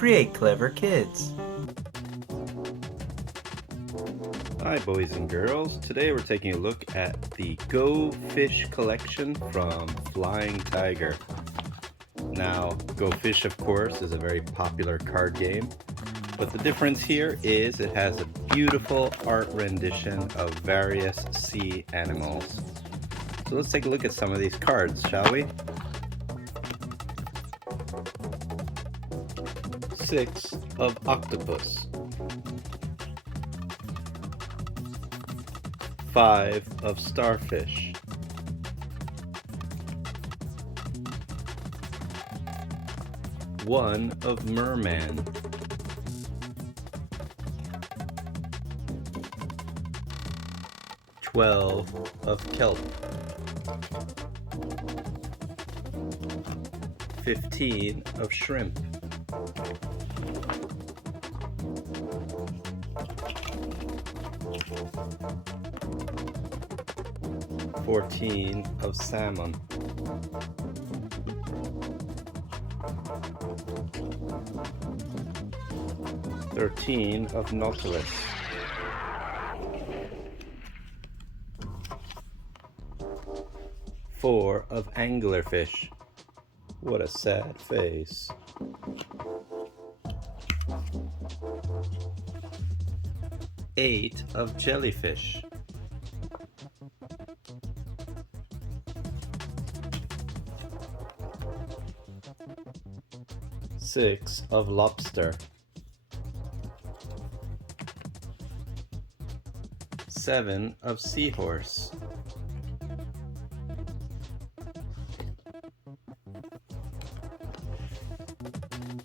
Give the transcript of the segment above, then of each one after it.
Create clever kids. Hi boys and girls, today we're taking a look at the Go Fish collection from Flying Tiger. Now, Go Fish of course is a very popular card game, but the difference here is it has a beautiful art rendition of various sea animals. So let's take a look at some of these cards, shall we? 6 of octopus, 5 of starfish, 1 of merman, 12 of kelp, 15 of shrimp, 14 of salmon, 13 of nautilus, 4 of anglerfish. What a sad face. 8 of jellyfish, 6 of lobster, 7 of seahorse,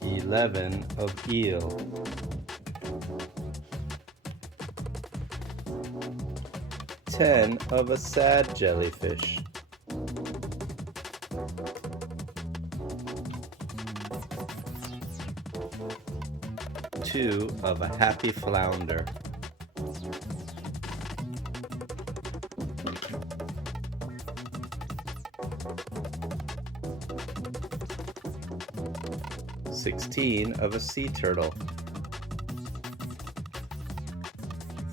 11 of eel, 10 of a sad jellyfish, 2 of a happy flounder, 16 of a sea turtle,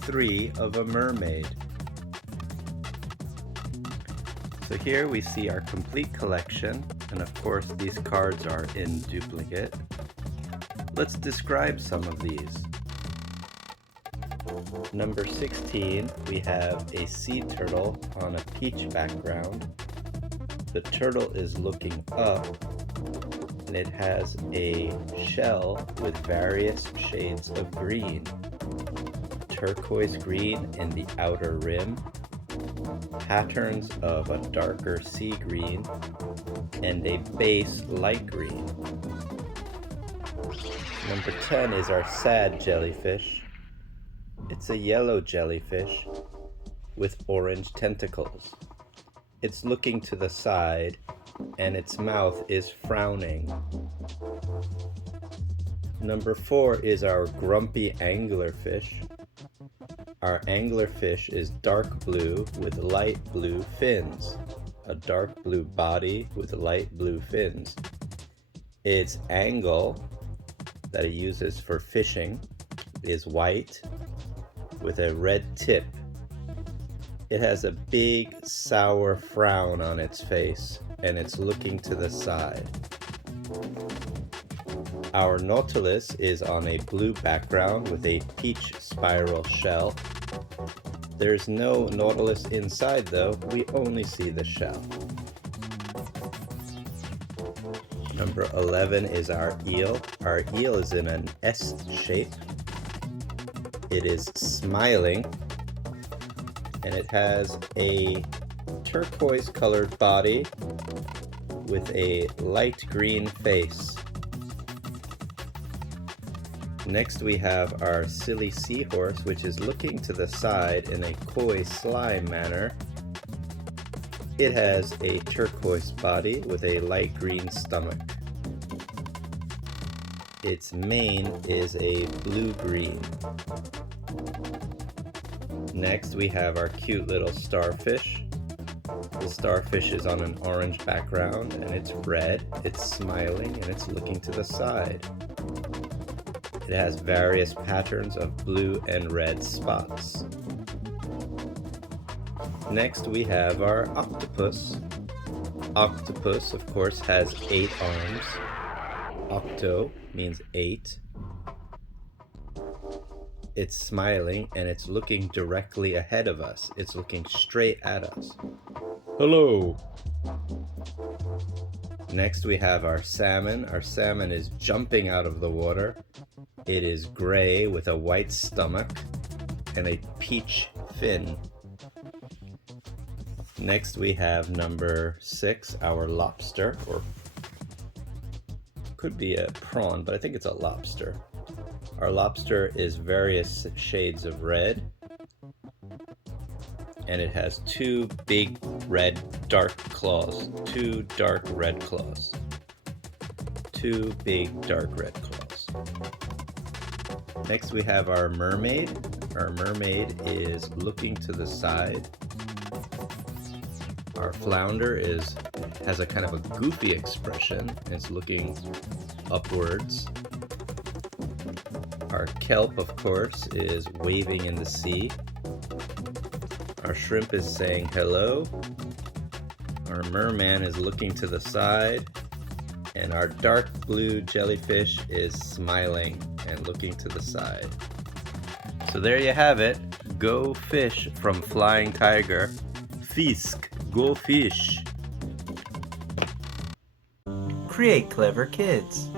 3 of a mermaid. So here we see our complete collection, and of course these cards are in duplicate. Let's describe some of these. Number 16, we have a sea turtle on a peach background. The turtle is looking up, and it has a shell with various shades of green. Turquoise green in the outer rim, patterns of a darker sea green, and a base light green. Number 10 is our sad jellyfish. It's a yellow jellyfish with orange tentacles. It's looking to the side and its mouth is frowning. Number 4 is our grumpy anglerfish. Our anglerfish is dark blue with light blue fins. A dark blue body with light blue fins. Its angle that it uses for fishing is white with a red tip. It has a big sour frown on its face and it's looking to the side. Our nautilus is on a blue background with a peach spiral shell. There's no nautilus inside though, we only see the shell. Number 11 is our eel. Our eel is in an S shape. It is smiling, and it has a turquoise colored body with a light green face. Next we have our silly seahorse, which is looking to the side in a coy, sly manner. It has a turquoise body with a light green stomach. Its mane is a blue-green. Next we have our cute little starfish. The starfish is on an orange background and it's red, it's smiling, and it's looking to the side. It has various patterns of blue and red spots. Next we have our octopus. Octopus, of course, has 8 arms. Octo means 8. It's smiling and it's looking directly ahead of us. It's looking straight at us. Hello! Next we have our salmon. Our salmon is jumping out of the water. It is gray with a white stomach and a peach fin. Next we have number 6, our lobster, or could be a prawn, but I think it's a lobster. Our lobster is various shades of red, and it has 2 big red dark claws. 2 dark red claws. 2 big dark red claws. Next we have our mermaid. Our mermaid is looking to the side. Our flounder has a kind of a goofy expression. It's looking upwards. Our kelp, of course, is waving in the sea. Our shrimp is saying hello. Our merman is looking to the side. And our dark blue jellyfish is smiling and looking to the side. So there you have it. Go fish from Flying Tiger. Fisk, go fish. Create clever kids.